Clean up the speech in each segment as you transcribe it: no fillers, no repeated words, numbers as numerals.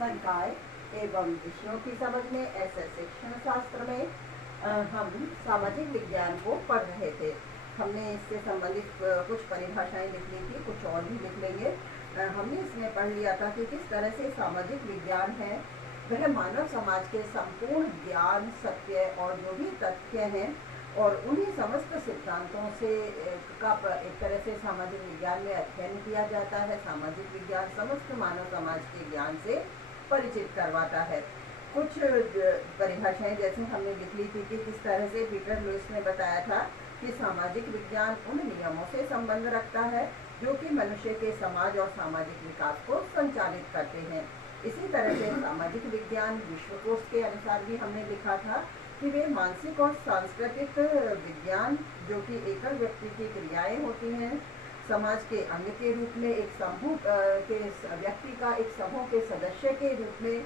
संकाय एवं विषयों की समझ में ऐसे शिक्षण शास्त्र में हम सामाजिक विज्ञान को पढ़ रहे थे। हमने इससे संबंधित कुछ परिभाषाएं लिख ली थी, कुछ और भी लिख लेंगे। हमने इसमें पढ़ लिया था कि किस तरह से सामाजिक विज्ञान है वह मानव समाज के संपूर्ण ज्ञान, सत्य और जो भी तथ्य हैं और उन्हीं समस्त सिद्धांतों से का एक तरह से सामाजिक विज्ञान में अध्ययन किया जाता है। सामाजिक विज्ञान समस्त मानव समाज के ज्ञान से परिचित करवाता है। कुछ परिभाषाएं जैसे हमने लिख ली थी कि किस तरह से पीटर लुईस ने बताया था कि सामाजिक विज्ञान उन नियमों से संबंध रखता है जो कि मनुष्य के समाज और सामाजिक विकास को संचालित करते हैं। इसी तरह से सामाजिक विज्ञान विश्वकोश के अनुसार भी हमने लिखा था कि वे मानसिक और सांस्कृतिक विज्ञान जो कि एकल व्यक्ति की क्रियाएं होती हैं, समाज के अंग के रूप में एक समूह के व्यक्ति का एक समूह के सदस्य के रूप में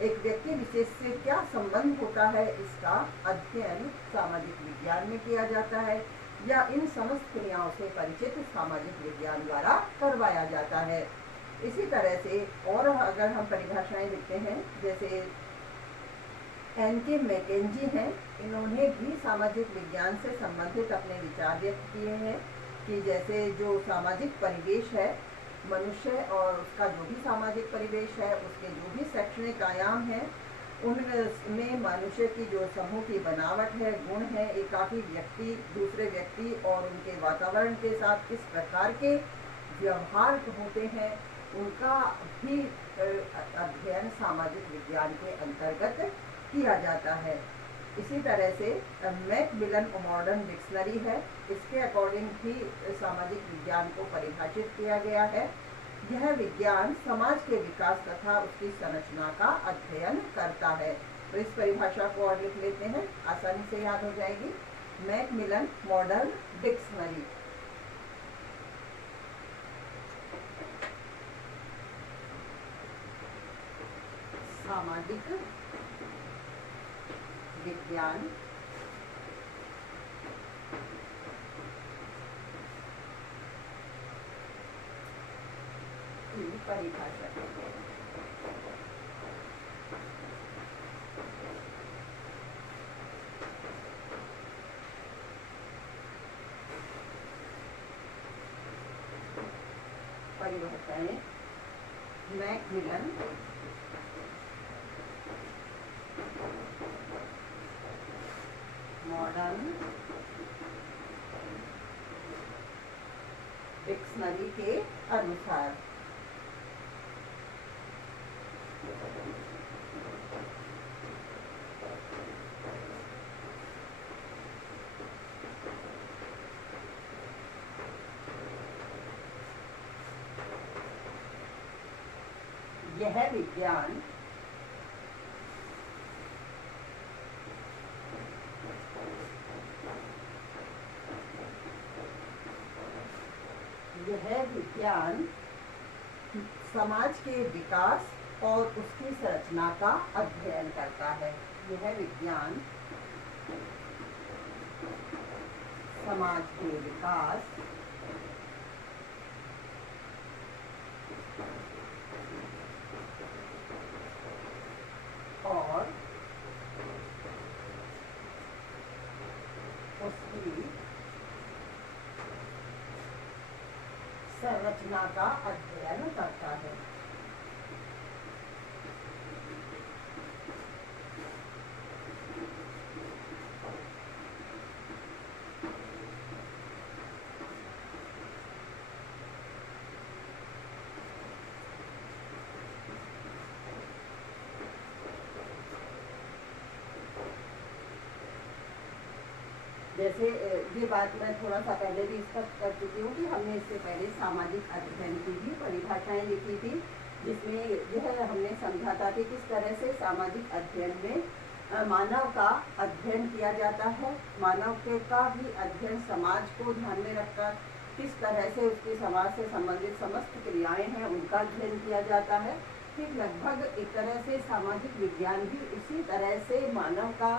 एक व्यक्ति विशेष से क्या संबंध होता है, इसका अध्ययन सामाजिक विज्ञान में किया जाता है या इन समस्त क्रियाओं से परिचित सामाजिक विज्ञान द्वारा करवाया जाता है। इसी तरह से और अगर हम परिभाषाएं लिखते हैं जैसे एन.के. मैकेंजी हैं, इन्होंने भी सामाजिक विज्ञान से संबंधित अपने विचार व्यक्त किए हैं कि जैसे जो सामाजिक परिवेश है मनुष्य और उसका जो भी सामाजिक परिवेश है उसके जो भी शैक्षणिक आयाम हैं उनमें मनुष्य की जो समूह की बनावट है, गुण है, एकाकी व्यक्ति दूसरे व्यक्ति और उनके वातावरण के साथ किस प्रकार के व्यवहार होते हैं उनका भी अध्ययन सामाजिक विज्ञान के अंतर्गत किया जाता है। इसी तरह से मैकमिलन मॉडर्न डिक्शनरी है, इसके अकॉर्डिंग भी सामाजिक विज्ञान को परिभाषित किया गया है। यह विज्ञान समाज के विकास तथा उसकी संरचना का अध्ययन करता है। तो इस परिभाषा को और लिख लेते हैं, आसानी से याद हो जाएगी। Macmillan modern dictionary. सामाजिक विज्ञान की परिभाषा परिभाषाएं मैकमिलन मॉडर्न डिक्शनरी के अनुसार यह विज्ञान समाज के विकास और उसकी संरचना का अध्ययन करता है। यह विज्ञान समाज के विकास और उसकी संरचना का अध्ययन करता है। जैसे ये बात मैं थोड़ा सा पहले भी स्पष्ट कर चुकी हूँ कि हमने इससे पहले सामाजिक अध्ययन की भी परिभाषाएं लिखी थी, जिसमें यह हमने समझा था कि किस तरह से सामाजिक अध्ययन में मानव का अध्ययन किया जाता है। मानव का भी अध्ययन समाज को ध्यान में रखकर किस तरह से उसकी समाज से संबंधित समस्त क्रियाएं हैं उनका अध्ययन किया जाता है। ठीक लगभग एक तरह से सामाजिक विज्ञान भी उसी तरह से मानव का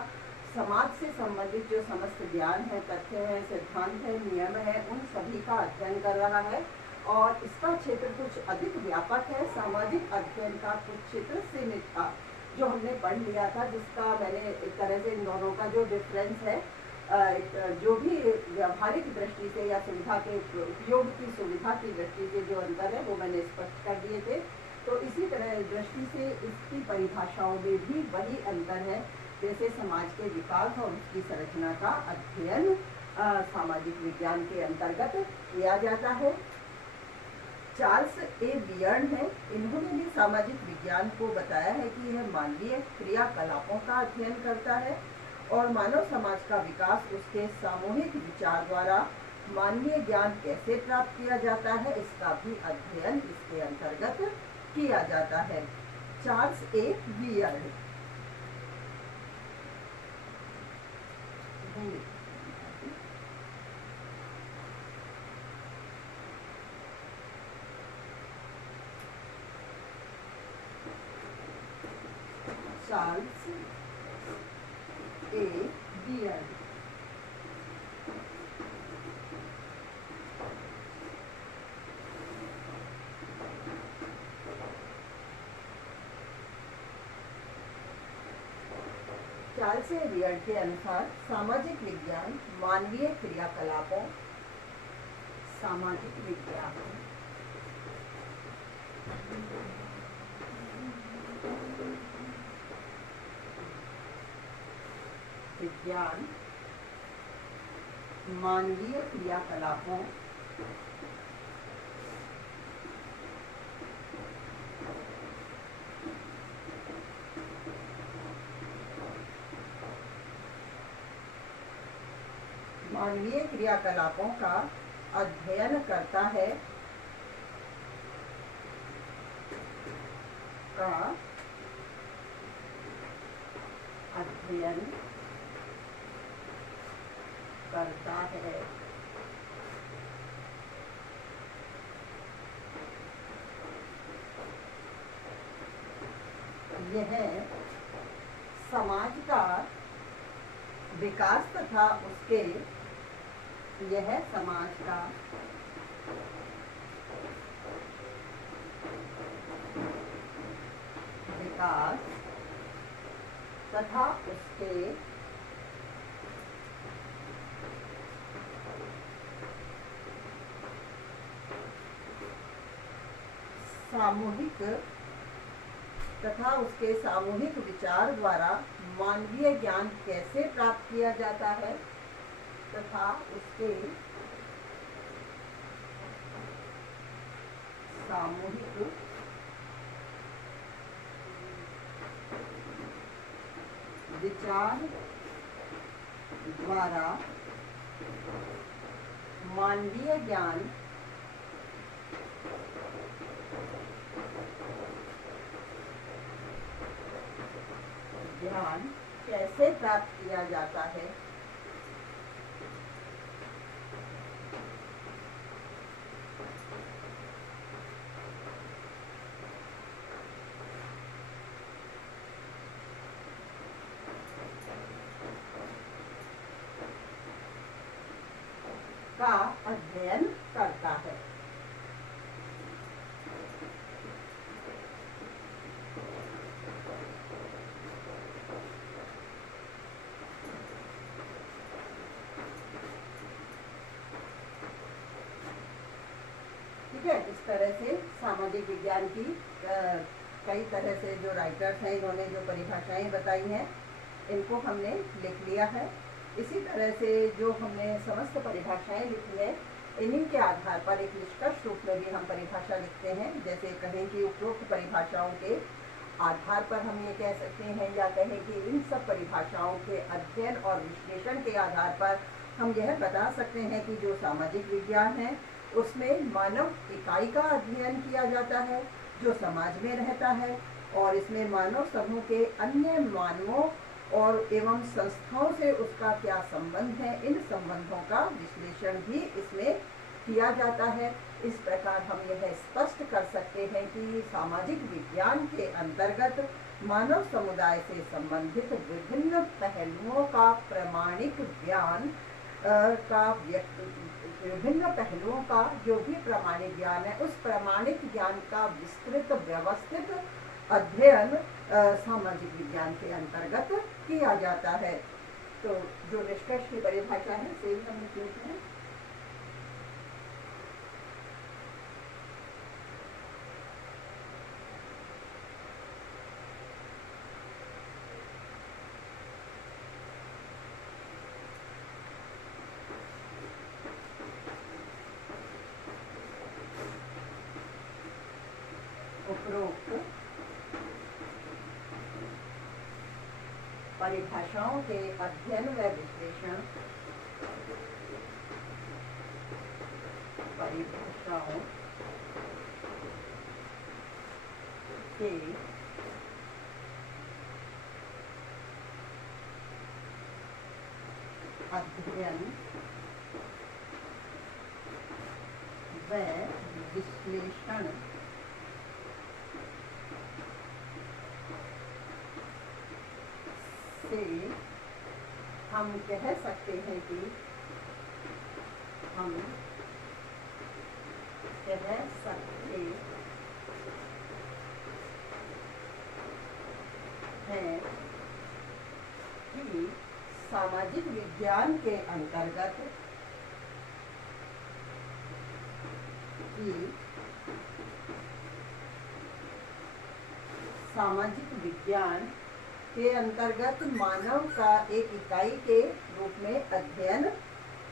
समाज से संबंधित जो समस्त ज्ञान है, तथ्य है, सिद्धांत है, नियम है, उन सभी का अध्ययन कर रहा है और इसका क्षेत्र कुछ अधिक व्यापक है। सामाजिक अध्ययन का कुछ क्षेत्र सीमित था, जो हमने पढ़ लिया था, जिसका मैंने एक तरह से इन दोनों का जो डिफरेंस है, जो भी व्यावहारिक दृष्टि से या सुविधा के उपयोग की सुविधा की दृष्टि से जो अंतर है वो मैंने स्पष्ट कर दिए थे। तो इसी तरह दृष्टि से इसकी परिभाषाओं में भी वही अंतर है, जैसे समाज के विकास और उसकी संरचना का अध्ययन सामाजिक विज्ञान के अंतर्गत किया जाता है। चार्ल्स ए बियर्न है, इन्होंने भी सामाजिक विज्ञान को बताया है कि यह मानवीय क्रियाकलापों का अध्ययन करता है और मानव समाज का विकास उसके सामूहिक विचार द्वारा मानवीय ज्ञान कैसे प्राप्त किया जाता है, इसका भी अध्ययन इसके अंतर्गत किया जाता है। Charles A Bierne. Charles A Bierne. Charles A Bierne के अनुसार सामाजिक विज्ञान मानवीय क्रियाकलापों, सामाजिक विज्ञान मानवीय क्रियाकलापों का अध्ययन करता है, यह समाज का विकास तथा उसके सामूहिक विचार द्वारा मानवीय ज्ञान कैसे प्राप्त किया जाता है तथा उसके सामूहिक विचार द्वारा मानवीय ज्ञान कैसे प्राप्त किया जाता है। का अध्ययन करता है। ठीक है, इस तरह से सामाजिक विज्ञान की कई तरह से जो राइटर्स हैं, इन्होंने जो परिभाषाएं बताई हैं, इनको हमने लिख लिया है। इसी तरह से जो हमने समस्त परिभाषाएं लिखी है, इन्हीं के आधार पर एक निष्कर्ष रूप में भी हम परिभाषा लिखते हैं। जैसे कहें कि उपरोक्त परिभाषाओं के आधार पर हम ये कह सकते हैं, या कहें कि इन सब परिभाषाओं के अध्ययन और विश्लेषण के आधार पर हम यह बता सकते हैं कि जो सामाजिक विज्ञान है उसमें मानव इकाई का अध्ययन किया जाता है जो समाज में रहता है, और इसमें मानव समूह के अन्य मानवों और एवं संस्थाओं से उसका क्या संबंध है, इन संबंधों का विश्लेषण भी इसमें किया जाता है। इस प्रकार हम यह स्पष्ट कर सकते हैं कि सामाजिक विज्ञान के अंतर्गत मानव समुदाय से संबंधित विभिन्न पहलुओं का प्रामाणिक ज्ञान विभिन्न पहलुओं का जो भी प्रमाणित ज्ञान है, उस प्रमाणित ज्ञान का विस्तृत व्यवस्थित अध्ययन सामाजिक विज्ञान के अंतर्गत किया जाता है। तो जो निष्कर्ष की परिभाषा है से भी हमने सीखा है। उपरोक्त परिभाषाओं के अध्ययन व विश्लेषण, परिभाषाओं के अध्ययन व विश्लेषण से हम कह सकते हैं कि हम कह सकते हैं कि सामाजिक विज्ञान के अंतर्गत सामाजिक विज्ञान के अंतर्गत मानव का एक इकाई के रूप में अध्ययन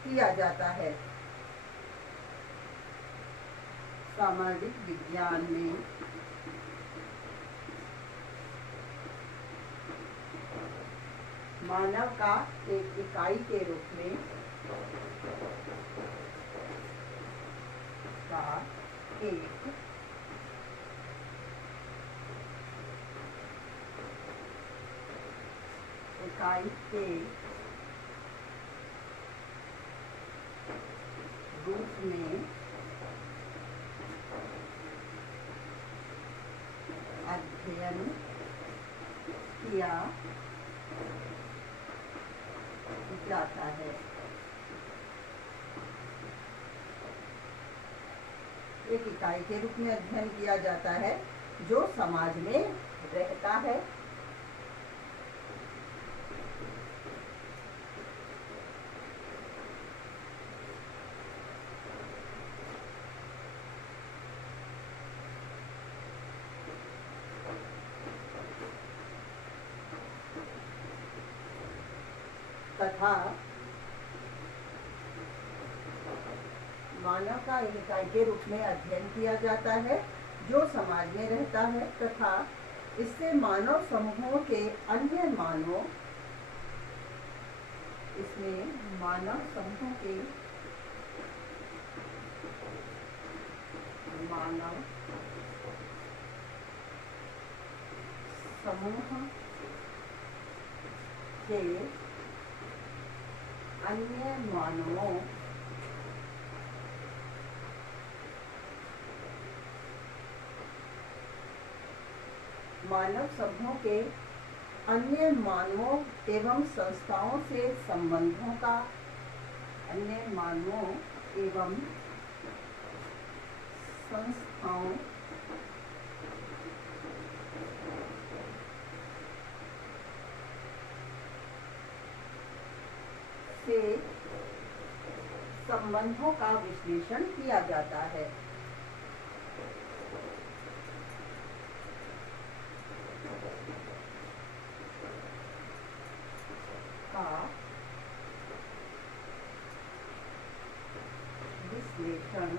किया जाता है। सामाजिक विज्ञान में मानव का एक इकाई के रूप में इकाई के रूप में अध्ययन किया जाता है। एक इकाई के रूप में अध्ययन किया जाता है जो समाज में रहता है, तथा मानव का एक इकाई के रूप में अध्ययन किया जाता है जो समाज में रहता है, तथा इससे मानव समूहों के अन्य मानव समूह के अन्य मानवों मानव समूह के अन्य मानवों एवं संस्थाओं से संबंधों का अन्य मानवों एवं संस्थाओं से संबंधों का विश्लेषण किया जाता है। विश्लेषण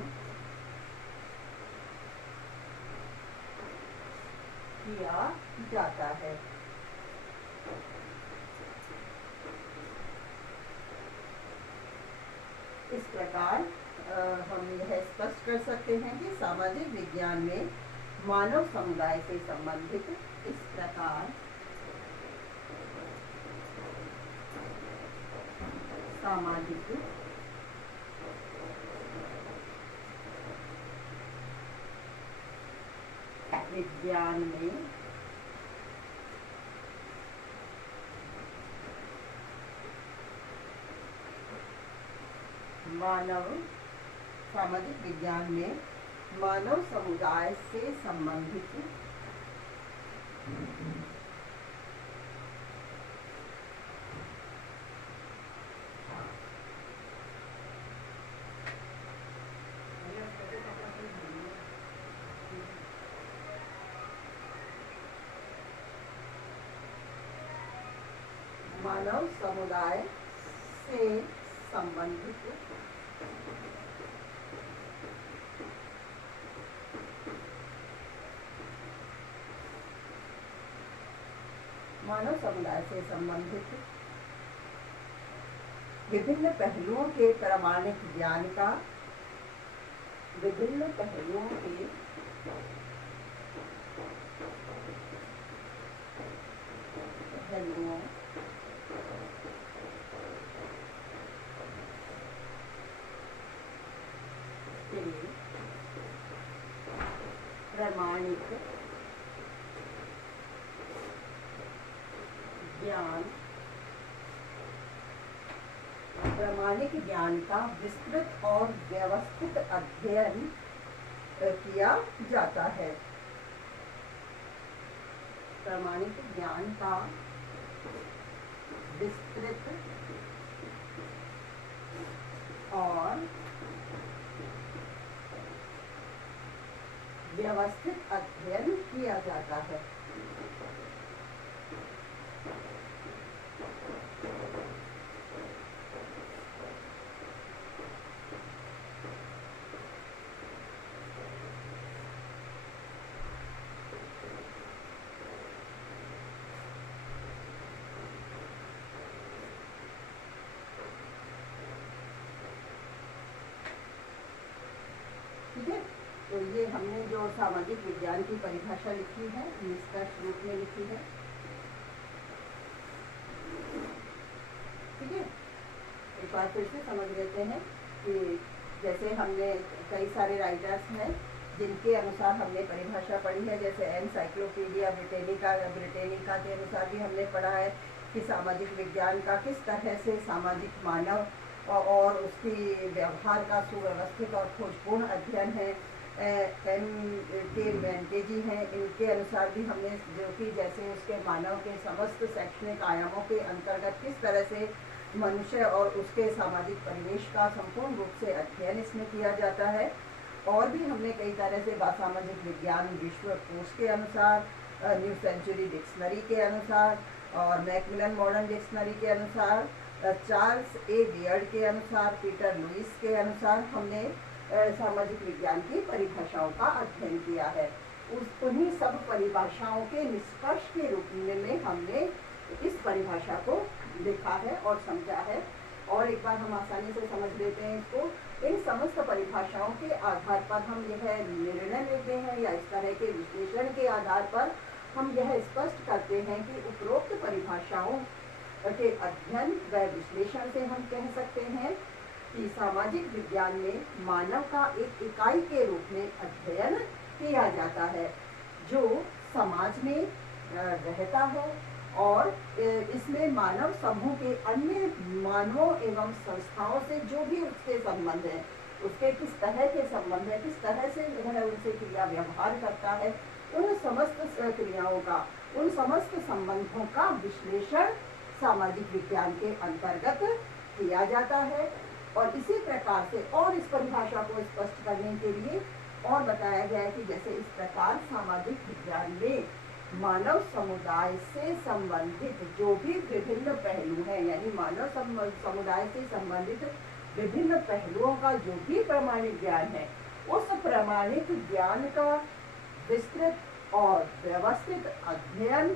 किया जाता है। इस प्रकार हम यह स्पष्ट कर सकते हैं कि सामाजिक विज्ञान में मानव समुदाय से संबंधित इस प्रकार सामाजिक विज्ञान में मानव सामाजिक विज्ञान में मानव समुदाय से संबंधित मानव समुदाय से संबंधित मानव समुदाय से संबंधित विभिन्न पहलुओं के प्रामाणिक ज्ञान का विभिन्न पहलुओं के पहलुओं के प्रामाणिक ज्ञान का विस्तृत और व्यवस्थित अध्ययन किया जाता है। प्रामाणिक ज्ञान का विस्तृत और व्यवस्थित अध्ययन किया जाता है। ठीक है, तो ये हमने जो सामाजिक विज्ञान की परिभाषा लिखी है निष्कर्ष रूप में लिखी है। ठीक है, एक बार फिर से समझ लेते हैं कि जैसे हमने कई सारे राइटर्स हैं जिनके अनुसार हमने परिभाषा पढ़ी है, जैसे एनसाइक्लोपीडिया ब्रिटेनिका के अनुसार भी हमने पढ़ा है कि सामाजिक विज्ञान का किस तरह से सामाजिक मानव और उसकी व्यवहार का सुव्यवस्थित और खोजपूर्ण अध्ययन है। के जी हैं, इनके अनुसार भी हमने जो कि जैसे उसके मानव के समस्त शैक्षणिक आयामों के अंतर्गत किस तरह से मनुष्य और उसके सामाजिक परिवेश का संपूर्ण रूप से अध्ययन इसमें किया जाता है। और भी हमने कई तरह से सामाजिक विज्ञान विश्वकोश के अनुसार, न्यू सेंचुरी डिक्शनरी के अनुसार और मैकमिलन मॉडर्न डिक्शनरी के अनुसार, चार्ल्स ए बियर्ड के अनुसार, पीटर लुइस के अनुसार हमने सामाजिक विज्ञान की परिभाषाओं का अध्ययन किया है। उन्हीं सब परिभाषाओं के निष्कर्ष के रूप में हमने इस परिभाषा को लिखा है और समझा है। और एक बार हम आसानी से समझ लेते हैं इसको। इन समस्त परिभाषाओं के आधार पर हम यह निर्णय लेते हैं या इस तरह के विश्लेषण के आधार पर हम यह स्पष्ट करते हैं कि उपरोक्त परिभाषाओं के अध्ययन व विश्लेषण से हम कह सकते हैं कि सामाजिक विज्ञान में मानव का एक इकाई के रूप में अध्ययन किया जाता है जो समाज में रहता है और इसमें मानव समूह के अन्य मानवों एवं संस्थाओं से जो भी उसके संबंध हैं, उसके किस तरह के संबंध है, किस तरह से वह उनसे क्रिया व्यवहार करता है, उन समस्त क्रियाओं का, उन समस्त संबंधों का विश्लेषण सामाजिक विज्ञान के अंतर्गत किया जाता है। और इसी प्रकार से और इस परिभाषा को स्पष्ट करने के लिए और बताया गया है कि जैसे इस प्रकार सामाजिक विज्ञान में मानव समुदाय से संबंधित जो भी विभिन्न पहलू हैं, यानी मानव समुदाय से संबंधित विभिन्न पहलुओं का जो भी प्रामाणिक ज्ञान है, उस प्रामाणिक ज्ञान का विस्तृत और व्यवस्थित अध्ययन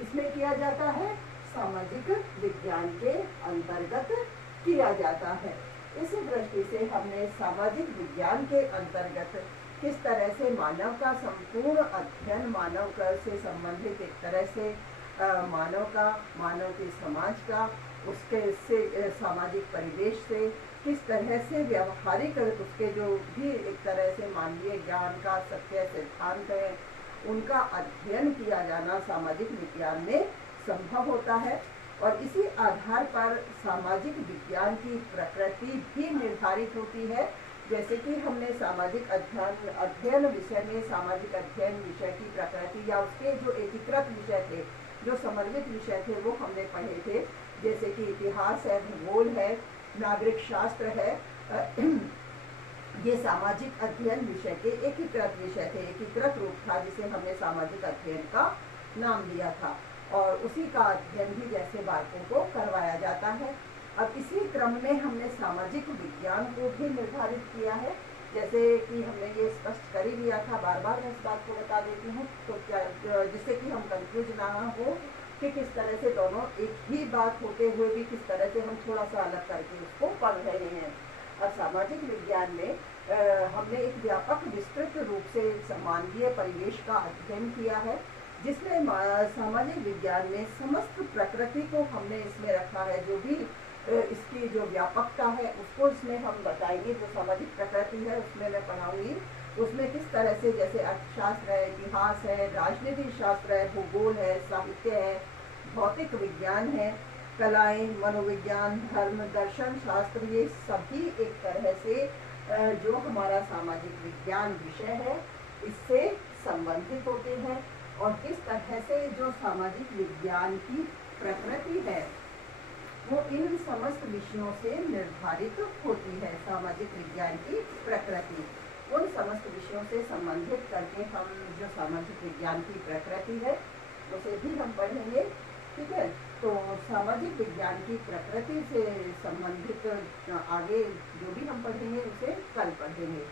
इसमें किया जाता है, सामाजिक विज्ञान के अंतर्गत किया जाता है। इसी दृष्टि से हमने सामाजिक विज्ञान के अंतर्गत किस तरह से मानव का संपूर्ण अध्ययन, मानव से संबंधित एक तरह से मानव के समाज का, उसके से सामाजिक परिवेश से किस तरह से व्यवहारिक उसके जो भी एक तरह से मानवीय ज्ञान का सत्य सिद्धांत है, उनका अध्ययन किया जाना सामाजिक विज्ञान में संभव होता है। और इसी आधार पर सामाजिक विज्ञान की प्रकृति भी निर्धारित होती है जैसे कि हमने सामाजिक अध्ययन विषय में सामाजिक अध्ययन विषय की प्रकृति या उसके जो एकीकृत विषय थे, जो समन्वित विषय थे, वो हमने पढ़े थे। जैसे कि इतिहास है, भूगोल है, नागरिक शास्त्र है, ये सामाजिक अध्ययन विषय के एकीकृत विषय थे, एकीकृत रूप था, जिसे हमने सामाजिक अध्ययन का नाम दिया था। और उसी का अध्ययन भी जैसे बालकों को करवाया जाता है। अब इसी क्रम में हमने सामाजिक विज्ञान को भी निर्धारित किया है। जैसे कि हमने ये स्पष्ट कर ही लिया था, बार बार मैं इस बात को बता देती हूँ, तो क्या जिससे कि हम कंफ्यूज ना हो कि किस तरह से दोनों एक ही बात होते हुए भी किस तरह से हम थोड़ा सा अलग करके उसको पढ़ रहे हैं। अब सामाजिक विज्ञान में हमने एक व्यापक विस्तृत रूप से मानवीय परिवेश का अध्ययन किया है, जिसमें सामाजिक विज्ञान में समस्त प्रकृति को हमने इसमें रखा है। जो भी इसकी जो व्यापकता है उसको इसमें हम बताएंगे। जो सामाजिक प्रकृति है उसमें मैं पढ़ाऊंगी, उसमें किस तरह से, जैसे अर्थशास्त्र है, इतिहास है, राजनीति शास्त्र है, भूगोल है, साहित्य है, भौतिक विज्ञान है, कलाएं, मनोविज्ञान, धर्म, दर्शन शास्त्र, ये सभी एक तरह से जो हमारा सामाजिक विज्ञान विषय है इससे संबंधित होते हैं। और किस तरह से जो सामाजिक विज्ञान की प्रकृति है वो इन समस्त विषयों से निर्धारित होती है। सामाजिक विज्ञान की प्रकृति उन समस्त विषयों से संबंधित करके हम जो सामाजिक विज्ञान की प्रकृति है उसे भी हम पढ़ेंगे। ठीक है, तो सामाजिक विज्ञान की प्रकृति से संबंधित आगे जो भी हम पढ़ेंगे उसे कल पढ़ेंगे।